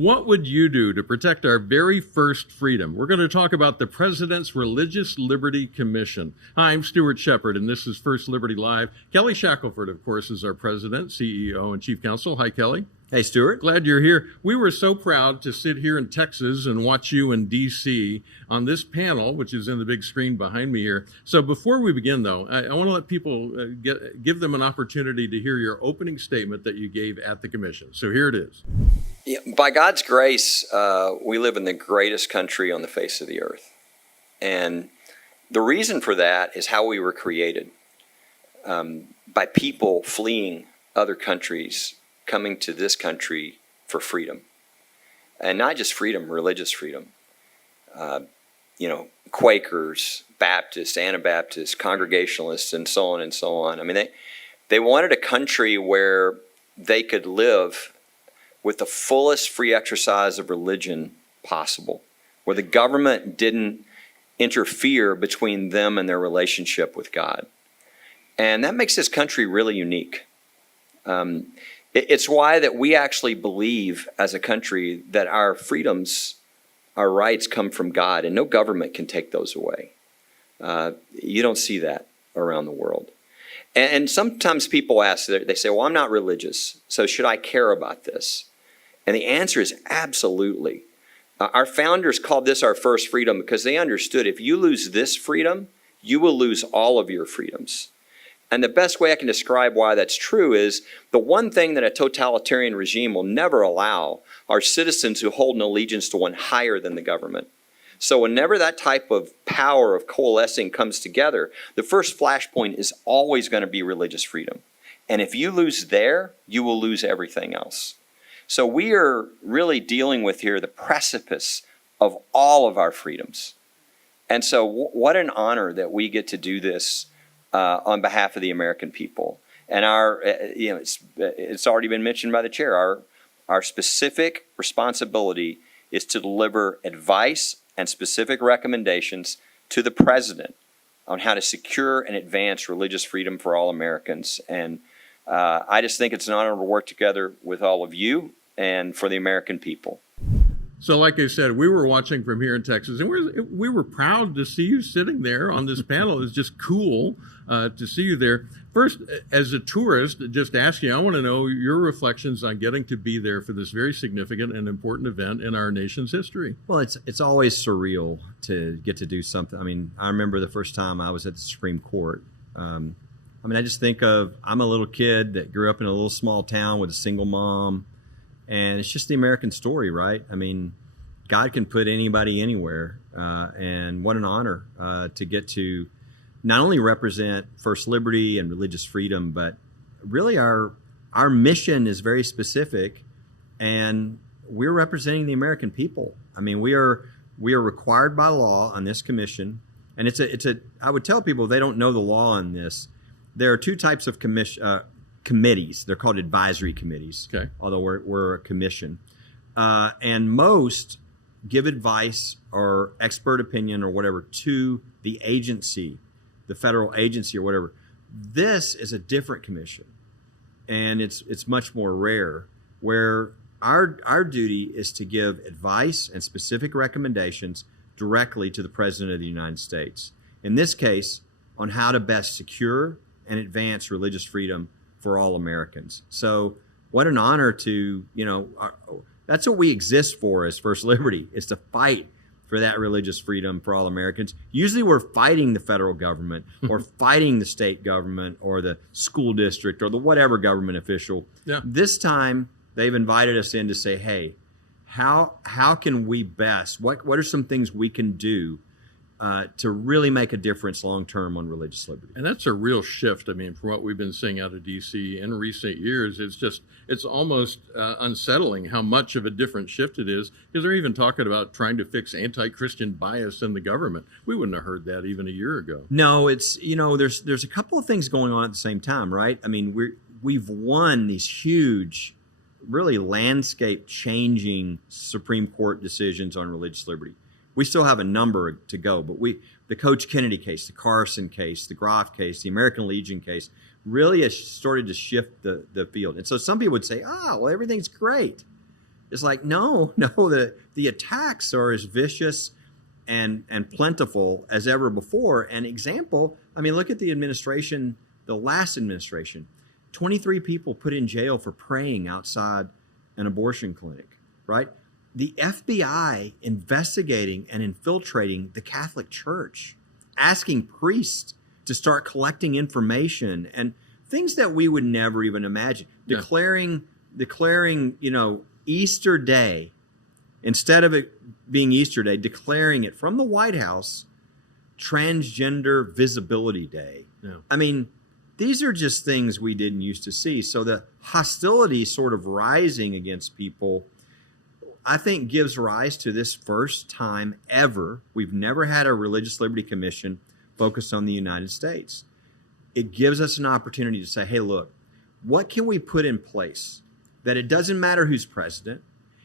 What would you do to protect our very first freedom? We're going to talk about the President's Religious Liberty Commission. Hi, I'm Stuart Shepard, and this is First Liberty Live. Kelly Shackelford, of course, is our president, CEO, and chief counsel. Hi, Kelly. Hey, Stuart. Glad you're here. We were so proud to sit here in Texas and watch you in D.C. on this panel, which is in the big screen behind me here. So before we begin, though, I want to let people give them an opportunity to hear your opening statement that you gave at the commission. So here it is. Yeah, by God's grace, we live in the greatest country on the face of the earth. And the reason for that is how we were created, by people fleeing other countries, coming to this country for freedom. And not just freedom, religious freedom. Quakers, Baptists, Anabaptists, Congregationalists, and so on and so on. I mean, they wanted a country where they could live with the fullest free exercise of religion possible, where the government didn't interfere between them and their relationship with God. And that makes this country really unique. It's why that we actually believe as a country that our freedoms, our rights come from God, and no government can take those away. You don't see that around the world. And sometimes people ask, they say, well, I'm not religious, so should I care about this? And the answer is absolutely. Our founders called this our first freedom because they understood if you lose this freedom, you will lose all of your freedoms. And the best way I can describe why that's true is the one thing that a totalitarian regime will never allow are citizens who hold an allegiance to one higher than the government. So whenever that type of power of coalescing comes together, the first flashpoint is always going to be religious freedom. And if you lose there, you will lose everything else. So we are really dealing with here the precipice of all of our freedoms. And so what an honor that we get to do this on behalf of the American people. And it's already been mentioned by the chair, our specific responsibility is to deliver advice and specific recommendations to the president on how to secure and advance religious freedom for all Americans. And I just think it's an honor to work together with all of you and for the American people. So like I said, we were watching from here in Texas, and we were proud to see you sitting there on this panel. It's just cool to see you there. First, as a tourist, just asking, I want to know your reflections on getting to be there for this very significant and important event in our nation's history. Well, it's always surreal to get to do something. I mean, I remember the first time I was at the Supreme Court. I just think of, I'm a little kid that grew up in a little small town with a single mom. And it's just the American story, right? I mean, God can put anybody anywhere. And what an honor to get to not only represent First Liberty and religious freedom, but really our mission is very specific, and we're representing the American people. I mean, we are required by law on this commission. And I would tell people, if they don't know the law on this, there are two types of committees. They're called advisory committees, okay, although we're a commission. And most give advice or expert opinion or whatever to the agency, the federal agency or whatever. This is a different commission, and it's much more rare, where our duty is to give advice and specific recommendations directly to the President of the United States. In this case, on how to best secure and advance religious freedom for all Americans. So what an honor to, that's what we exist for as First Liberty, is to fight for that religious freedom for all Americans. Usually we're fighting the federal government or fighting the state government or the school district or the whatever government official. Yeah. This time they've invited us in to say, hey, how can we best, what are some things we can do to really make a difference long-term on religious liberty? And that's a real shift. I mean, from what we've been seeing out of D.C. in recent years, it's almost unsettling how much of a different shift it is, because they're even talking about trying to fix anti-Christian bias in the government. We wouldn't have heard that even a year ago. No, it's, there's a couple of things going on at the same time, right? I mean, we've won these huge, really landscape-changing Supreme Court decisions on religious liberty. We still have a number to go, but the Coach Kennedy case, the Carson case, the Groff case, the American Legion case, really has started to shift the field. And so some people would say, well, everything's great. It's like, no, the attacks are as vicious and plentiful as ever before. An example, I mean, look at the administration, the last administration. 23 people put in jail for praying outside an abortion clinic, right? The FBI investigating and infiltrating the Catholic Church, asking priests to start collecting information and things that we would never even imagine. Yeah. Declaring, Easter Day, instead of it being Easter Day, declaring it from the White House Transgender Visibility Day. Yeah. I mean, these are just things we didn't used to see. So the hostility sort of rising against people, I think, gives rise to this first time ever. We've never had a Religious Liberty Commission focused on the United States. It gives us an opportunity to say, hey, look, what can we put in place that it doesn't matter who's president,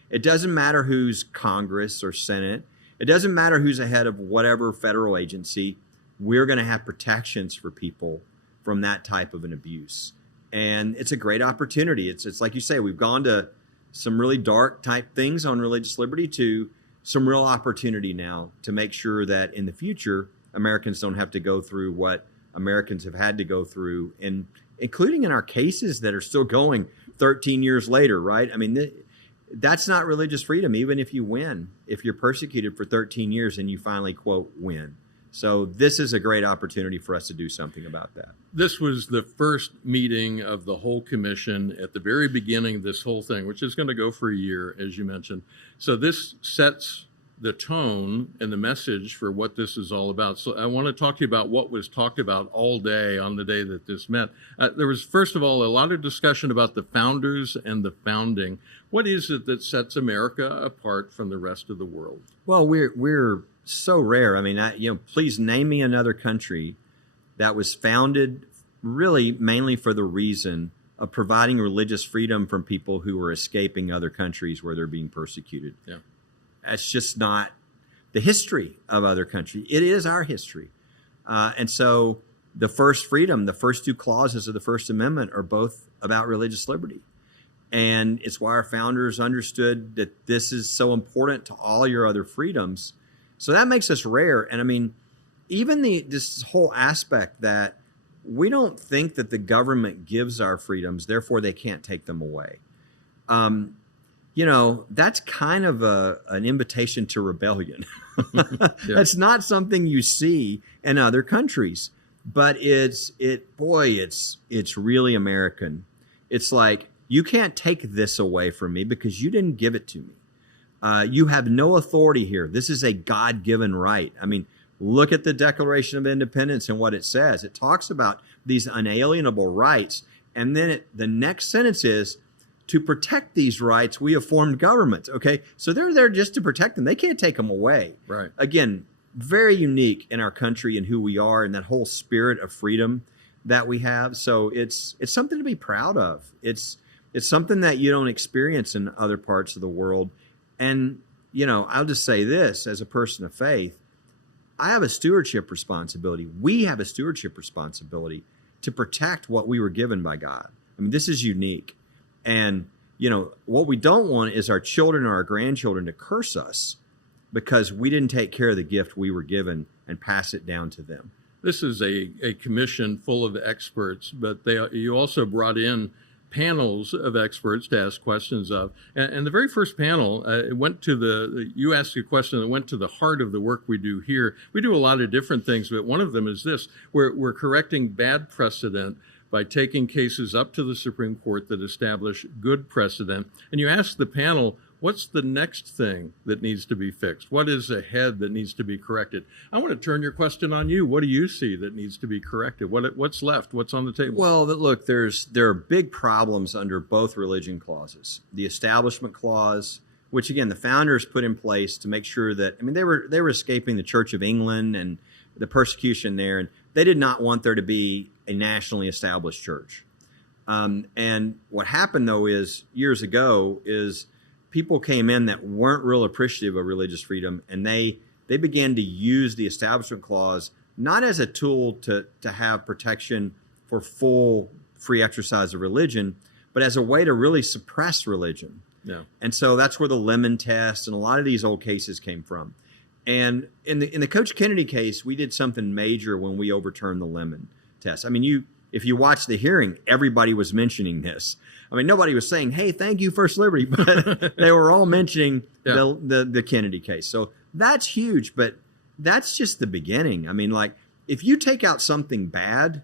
it doesn't matter who's Congress or Senate, it doesn't matter who's ahead of whatever federal agency, we're going to have protections for people from that type of an abuse. And it's a great opportunity. It's like you say, we've gone to some really dark type things on religious liberty to some real opportunity now to make sure that in the future, Americans don't have to go through what Americans have had to go through, and including in our cases that are still going 13 years later, right? I mean, that's not religious freedom, even if you win, if you're persecuted for 13 years and you finally, quote, win. So this is a great opportunity for us to do something about that. This was the first meeting of the whole commission at the very beginning of this whole thing, which is going to go for a year, as you mentioned. So this sets the tone and the message for what this is all about. So I want to talk to you about what was talked about all day on the day that this met. There was, first of all, a lot of discussion about the founders and the founding. What is it that sets America apart from the rest of the world? Well, we're so rare. I mean, please name me another country that was founded really mainly for the reason of providing religious freedom from people who were escaping other countries where they're being persecuted. Yeah. That's just not the history of other countries. It is our history. And so the first freedom, the first two clauses of the First Amendment are both about religious liberty. And it's why our founders understood that this is so important to all your other freedoms. So that makes us rare. And I mean, even this whole aspect that we don't think that the government gives our freedoms, therefore they can't take them away. That's kind of an invitation to rebellion. Yeah. That's not something you see in other countries, but it's really American. It's like, you can't take this away from me because you didn't give it to me. You have no authority here. This is a God-given right. I mean, look at the Declaration of Independence and what it says. It talks about these unalienable rights. And then the next sentence is, to protect these rights, we have formed governments. Okay, so they're there just to protect them. They can't take them away. Right. Again, very unique in our country and who we are and that whole spirit of freedom that we have. So it's something to be proud of. It's something that you don't experience in other parts of the world. And, I'll just say this as a person of faith, I have a stewardship responsibility. We have a stewardship responsibility to protect what we were given by God. I mean, this is unique. And, what we don't want is our children or our grandchildren to curse us because we didn't take care of the gift we were given and pass it down to them. This is a commission full of experts, but you also brought in panels of experts to ask questions of. And the very first panel, you asked a question that went to the heart of the work we do here. We do a lot of different things, but one of them is this. We're correcting bad precedent by taking cases up to the Supreme Court that establish good precedent. And you ask the panel, what's the next thing that needs to be fixed? What is ahead that needs to be corrected? I want to turn your question on you. What do you see that needs to be corrected? What's left? What's on the table? Well, look, there are big problems under both religion clauses. The Establishment Clause, which again the founders put in place to make sure that, they were escaping the Church of England and the persecution there, and they did not want there to be a nationally established church. And what happened though is years ago is people came in that weren't real appreciative of religious freedom, and they began to use the Establishment Clause not as a tool to have protection for full free exercise of religion, but as a way to really suppress religion. Yeah. And so that's where the Lemon test and a lot of these old cases came from. And in the Coach Kennedy case, we did something major when we overturned the Lemon test. I mean, if you watch the hearing, everybody was mentioning this. I mean, nobody was saying, "Hey, thank you, First Liberty," but they were all mentioning the Kennedy case. So that's huge, but that's just the beginning. I mean, like, if you take out something bad,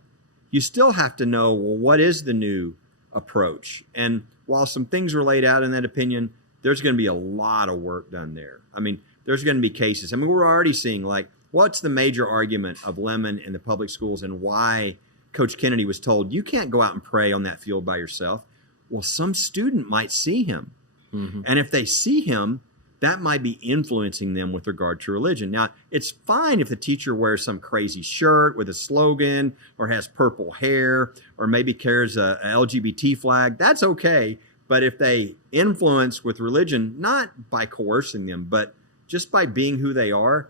you still have to know, well, what is the new approach? And while some things were laid out in that opinion, there's going to be a lot of work done there. I mean, there's going to be cases. I mean, we're already seeing, like, what's the major argument of Lemon in the public schools and why Coach Kennedy was told, you can't go out and pray on that field by yourself. Well, some student might see him. Mm-hmm. And if they see him, that might be influencing them with regard to religion. Now, it's fine if the teacher wears some crazy shirt with a slogan or has purple hair or maybe carries a LGBT flag. That's okay. But if they influence with religion, not by coercing them, but just by being who they are,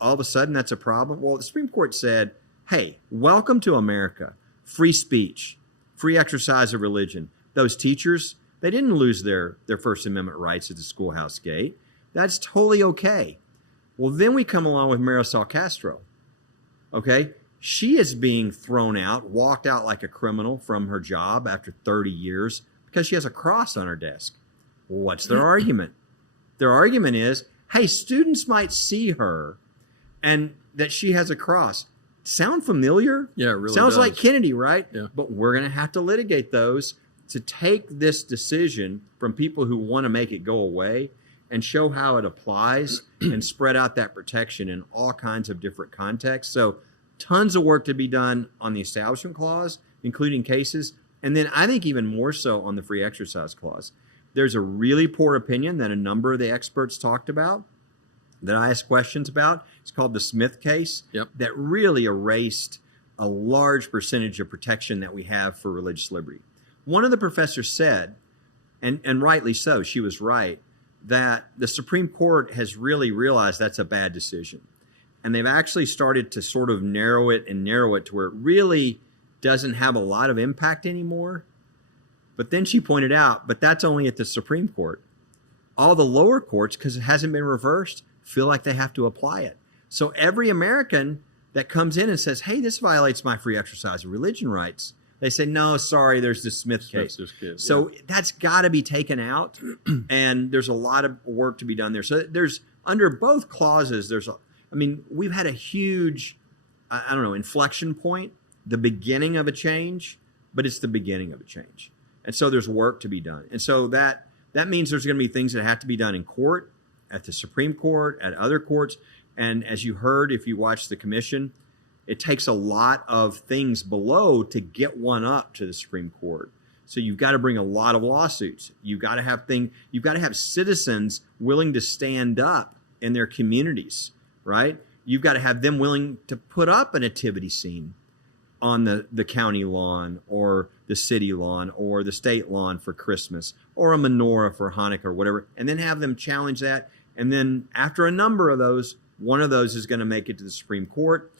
all of a sudden that's a problem. Well, the Supreme Court said, hey, welcome to America. Free speech, free exercise of religion. Those teachers, they didn't lose their First Amendment rights at the schoolhouse gate. That's totally okay. Well, then we come along with Marisol Castro. Okay? She is being thrown out, walked out like a criminal from her job after 30 years because she has a cross on her desk. Well, what's their argument? Their argument is, hey, students might see her and that she has a cross. Sound familiar? Yeah, it really Sounds does. like Kennedy, right? Yeah. But we're going to have to litigate those to take this decision from people who want to make it go away and show how it applies and spread out that protection in all kinds of different contexts. So tons of work to be done on the Establishment Clause, including cases, and then I think even more so on the Free Exercise Clause. There's a really poor opinion that a number of the experts talked about that I asked questions about. It's called the Smith case. Yep. That really erased a large percentage of protection that we have for religious liberty. One of the professors said, and rightly so, she was right, that the Supreme Court has really realized that's a bad decision. And they've actually started to sort of narrow it to where it really doesn't have a lot of impact anymore. But then she pointed out, but that's only at the Supreme Court. All the lower courts, because it hasn't been reversed, feel like they have to apply it. So every American that comes in and says, hey, this violates my free exercise of religion rights, they say, no, sorry, there's this Smith case. So that's got to be taken out, and there's a lot of work to be done there. So there's, under both clauses, we've had a huge, inflection point, the beginning of a change, but it's the beginning of a change. And so there's work to be done. And so that means there's going to be things that have to be done in court, at the Supreme Court, at other courts. And as you heard, if you watch the commission, it takes a lot of things below to get one up to the Supreme Court. So you've got to bring a lot of lawsuits. You've got to have citizens willing to stand up in their communities, right? You've got to have them willing to put up a nativity scene on the county lawn or the city lawn or the state lawn for Christmas or a menorah for Hanukkah or whatever, and then have them challenge that. And then after a number of those, one of those is going to make it to the Supreme Court,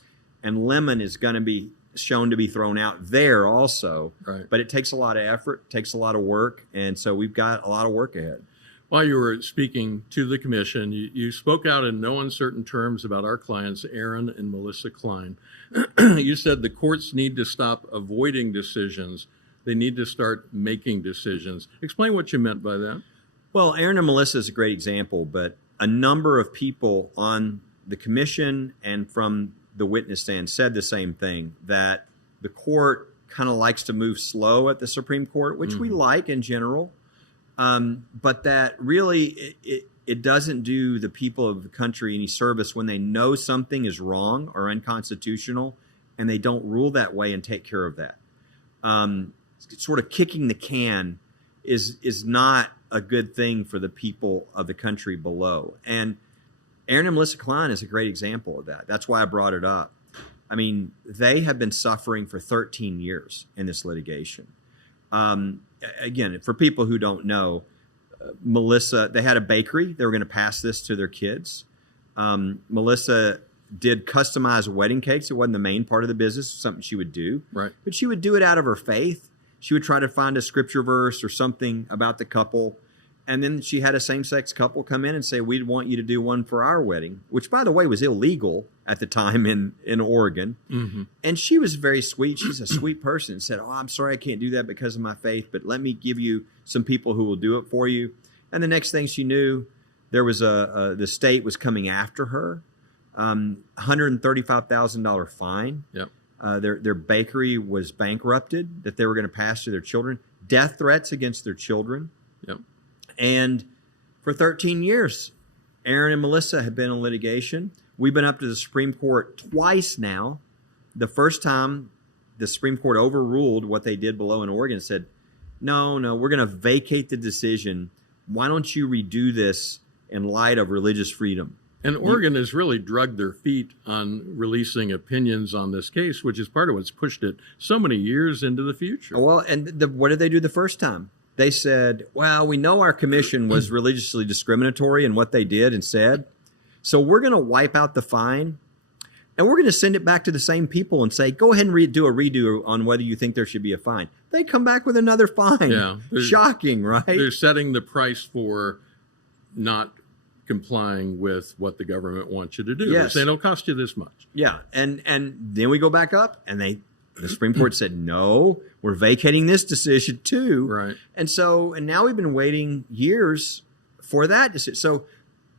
and Lemon is going to be shown to be thrown out there also. Right. But it takes a lot of effort, takes a lot of work, and so we've got a lot of work ahead. While you were speaking to the commission, you spoke out in no uncertain terms about our clients, Aaron and Melissa Klein. You said the courts need to stop avoiding decisions. They need to start making decisions. Explain what you meant by that. Well, Aaron and Melissa is a great example, but a number of people on the commission and from the witness stand said the same thing, that the court kind of likes to move slow at the Supreme Court, which we like in general. But that really it doesn't do the people of the country any service when they know something is wrong or unconstitutional and they don't rule that way and take care of that. Sort of kicking the can is not a good thing for the people of the country below. And Aaron and Melissa Klein is a great example of that. That's why I brought it up. I mean, they have been suffering for 13 years in this litigation. Again, for people who don't know, Melissa, they had a bakery. They were going to pass this to their kids. Melissa did customized wedding cakes. It wasn't the main part of the business, something she would do. Right. But she would do it out of her faith. She would try to find a scripture verse or something about the couple And then she had a same-sex couple come in and say, we'd want you to do one for our wedding, which, by the way, was illegal at the time in Oregon. Mm-hmm. And she was very sweet. She's a sweet person, and said, I'm sorry I can't do that because of my faith, but let me give you some people who will do it for you. And the next thing she knew, there was the state was coming after her, $135,000 fine. Yep. Their bakery was bankrupted that they were going to pass to their children, death threats against their children. Yep. And for 13 years, Aaron and Melissa have been in litigation. We've been up to the Supreme Court twice now. The first time, the Supreme Court overruled what they did below in Oregon and said, no, we're going to vacate the decision. Why don't you redo this in light of religious freedom? And Oregon has really drugged their feet on releasing opinions on this case, which is part of what's pushed it so many years into the future. Well, and what did they do the first time? They said, well, we know our commission was religiously discriminatory in what they did and said, so we're going to wipe out the fine, and we're going to send it back to the same people and say, go ahead and do a redo on whether you think there should be a fine. They come back with another fine. Yeah, Shocking, right? They're setting the price for not complying with what the government wants you to do. Yes. They're saying it'll cost you this much. Yeah, and then we go back up, and the Supreme Court said, no, we're vacating this decision too. Right. And now we've been waiting years for that decision. So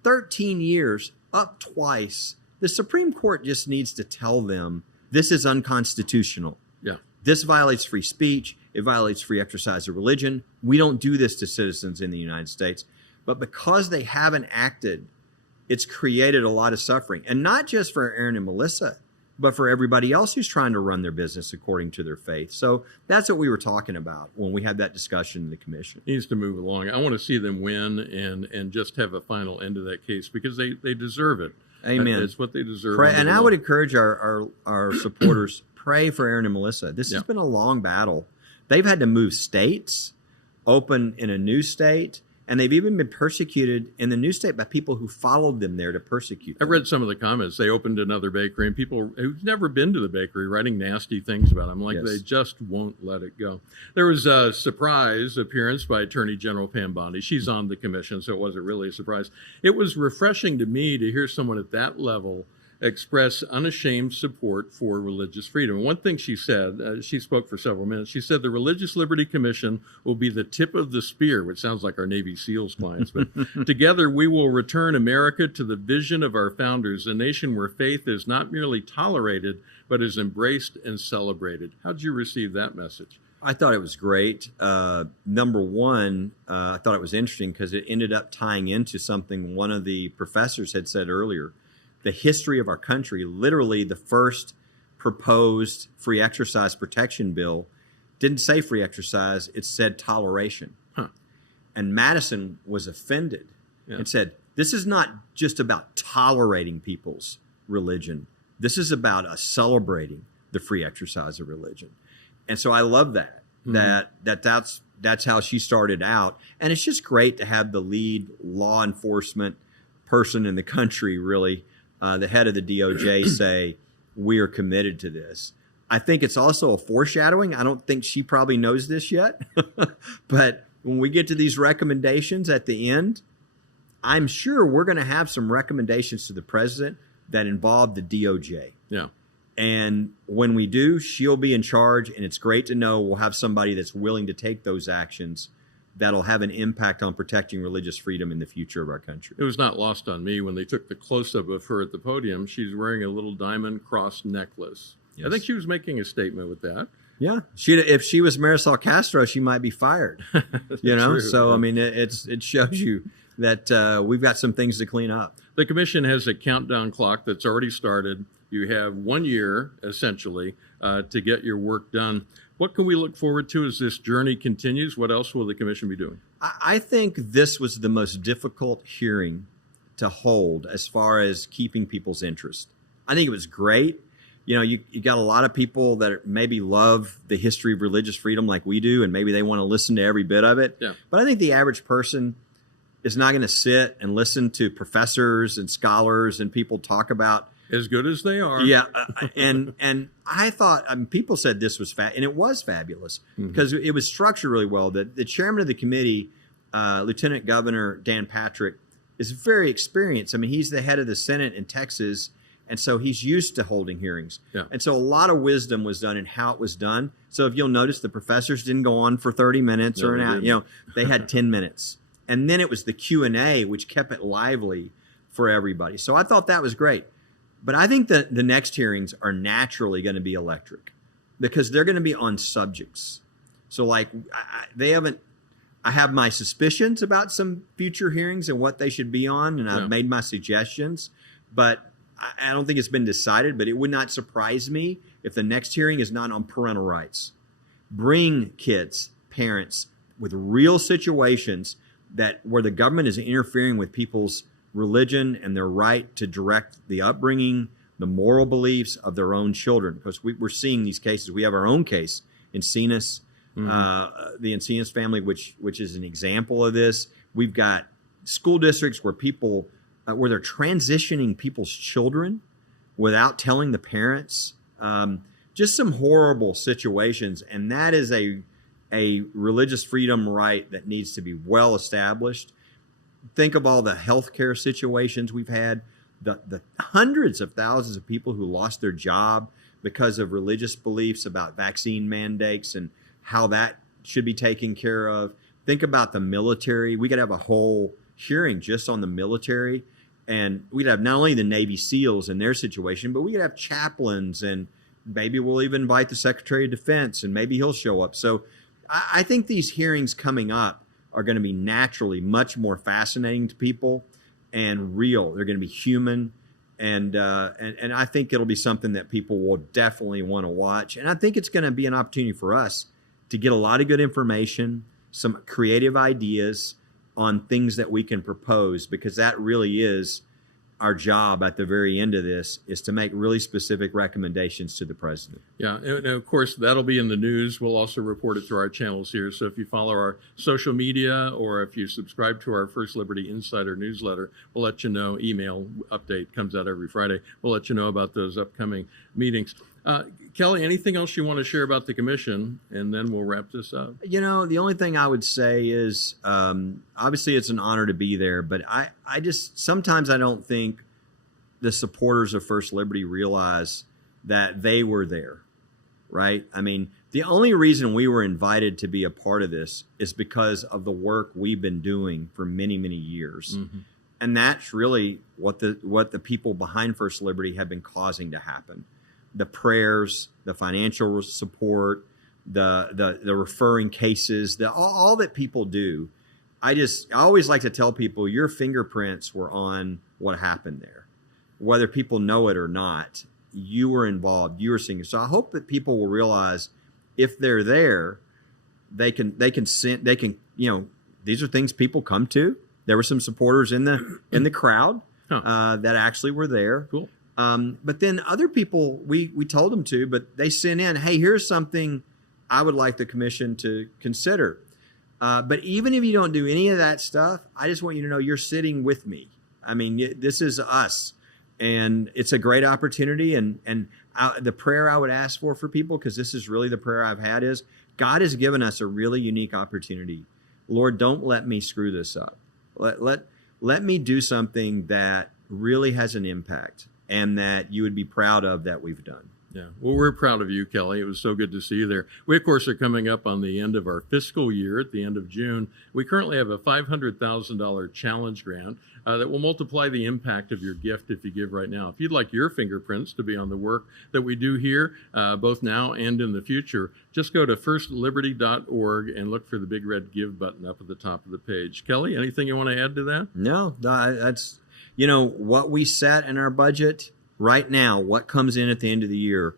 13 years, up twice. The Supreme Court just needs to tell them this is unconstitutional. Yeah. This violates free speech. It violates free exercise of religion. We don't do this to citizens in the United States. But because they haven't acted, it's created a lot of suffering. And not just for Aaron and Melissa, but for everybody else who's trying to run their business according to their faith. So that's what we were talking about when we had that discussion in the commission. Needs to move along. I want to see them win and just have a final end to that case because they deserve it. Amen. It's what they deserve. Pray, and I would encourage our supporters, pray for Aaron and Melissa. This has been a long battle. They've had to move states, open in a new state, and they've even been persecuted in the new state by people who followed them there to persecute them. I read some of the comments. They opened another bakery, and people who've never been to the bakery writing nasty things about them. Like, Yes. they just won't let it go. There was a surprise appearance by Attorney General Pam Bondi. She's on the commission, so it wasn't really a surprise. It was refreshing to me to hear someone at that level express unashamed support for religious freedom. One thing she said, she spoke for several minutes, she said the Religious Liberty Commission will be the tip of the spear, which sounds like our Navy SEALs clients, but together we will return America to the vision of our founders, a nation where faith is not merely tolerated, but is embraced and celebrated. How did you receive that message? I thought it was great. Number one, I thought it was interesting because it ended up tying into something one of the professors had said earlier. The history of our country, literally the first proposed free exercise protection bill didn't say free exercise, it said toleration. Huh. And Madison was offended and said, this is not just about tolerating people's religion. This is about us celebrating the free exercise of religion. And so I love that, that's how she started out. And it's just great to have the lead law enforcement person in the country really, the head of the DOJ say, we are committed to this. I think it's also a foreshadowing. I don't think she probably knows this yet, but when we get to these recommendations at the end, I'm sure we're going to have some recommendations to the president that involve the DOJ. Yeah. And when we do, she'll be in charge, and it's great to know we'll have somebody that's willing to take those actions that'll have an impact on protecting religious freedom in the future of our country. It was not lost on me when they took the close-up of her at the podium. She's wearing a little diamond cross necklace. Yes. I think she was making a statement with that. Yeah, if she was Marisol Castro, she might be fired. You know, True. so I mean, it shows you that we've got some things to clean up. The commission has a countdown clock that's already started. You have 1 year, essentially, to get your work done. What can we look forward to as this journey continues? What else will the commission be doing? I think this was the most difficult hearing to hold as far as keeping people's interest. I think it was great. You know, you got a lot of people that maybe love the history of religious freedom like we do, and maybe they want to listen to every bit of it. Yeah. But I think the average person is not going to sit and listen to professors and scholars and people talk about As good as they are. Yeah, and I thought, I mean, people said this was and it was fabulous because it was structured really well. The chairman of the committee Lieutenant Governor Dan Patrick is very experienced. I mean, he's the head of the Senate in Texas, and so he's used to holding hearings. Yeah. And so a lot of wisdom was done in how it was done. So if you'll notice, the professors didn't go on for 30 minutes or an hour. You know, they had 10 minutes. And then it was the Q&A, which kept it lively for everybody. So I thought that was great. But I think that the next hearings are naturally going to be electric because they're going to be on subjects. So like I have my suspicions about some future hearings and what they should be on, and I've made my suggestions, but I don't think it's been decided. But it would not surprise me if the next hearing is not on parental rights. Bring kids, parents, with real situations where the government is interfering with people's religion and their right to direct the upbringing, the moral beliefs of their own children. Because we're seeing these cases. We have our own case, Encinas, the Encinas family, which is an example of this. We've got school districts where people, where they're transitioning people's children without telling the parents. Just some horrible situations, and that is a religious freedom right that needs to be well established. Think of all the healthcare situations we've had, the hundreds of thousands of people who lost their job because of religious beliefs about vaccine mandates and how that should be taken care of. Think about the military. We could have a whole hearing just on the military, and we'd have not only the Navy SEALs and their situation, but we could have chaplains, and maybe we'll even invite the Secretary of Defense, and maybe he'll show up. So I think these hearings coming up are going to be naturally much more fascinating to people and real. They're going to be human, and I think it'll be something that people will definitely want to watch. And I think it's going to be an opportunity for us to get a lot of good information, some creative ideas on things that we can propose, because that really is our job at the very end of this, is to make really specific recommendations to the president. Yeah, and of course, that'll be in the news. We'll also report it through our channels here. So if you follow our social media or if you subscribe to our First Liberty Insider newsletter, we'll let you know. Email update comes out every Friday. We'll let you know about those upcoming meetings. Kelly, anything else you want to share about the commission? And then we'll wrap this up. You know, the only thing I would say is, obviously it's an honor to be there, but I just, sometimes I don't think the supporters of First Liberty realize that they were there, right? I mean, the only reason we were invited to be a part of this is because of the work we've been doing for many, many years. Mm-hmm. And that's really what the people behind First Liberty have been causing to happen. The prayers, the financial support, the referring cases, all that people do. I always like to tell people your fingerprints were on what happened there. Whether people know it or not, you were involved, you were seeing it. So I hope that people will realize if they're there, they can, you know, these are things people come to. There were some supporters in the crowd that actually were there. Cool. But then other people, we told them to, but they sent in, hey, here's something I would like the commission to consider. But even if you don't do any of that stuff, I just want you to know you're sitting with me. I mean, this is us, and it's a great opportunity. And the prayer I would ask for people, because this is really the prayer I've had, is God has given us a really unique opportunity. Lord, don't let me screw this up. Let me do something that really has an impact, and that you would be proud of that we've done. Yeah, well, we're proud of you, Kelly. It was so good to see you there. We, of course, are coming up on the end of our fiscal year at the end of June. We currently have a $500,000 challenge grant that will multiply the impact of your gift if you give right now. If you'd like your fingerprints to be on the work that we do here, both now and in the future, just go to firstliberty.org and look for the big red Give button up at the top of the page. Kelly, anything you want to add to that? No, that's, you know, what we set in our budget right now, what comes in at the end of the year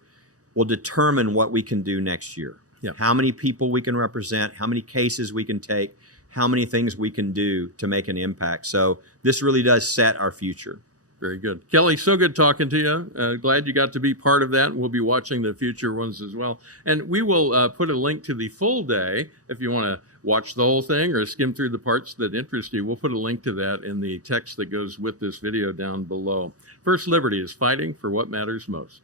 will determine what we can do next year. Yeah. How many people we can represent, how many cases we can take, how many things we can do to make an impact. So this really does set our future. Very good. Kelly, so good talking to you. Glad you got to be part of that. We'll be watching the future ones as well. And we will put a link to the full day if you want to watch the whole thing or skim through the parts that interest you. We'll put a link to that in the text that goes with this video down below. First Liberty is fighting for what matters most.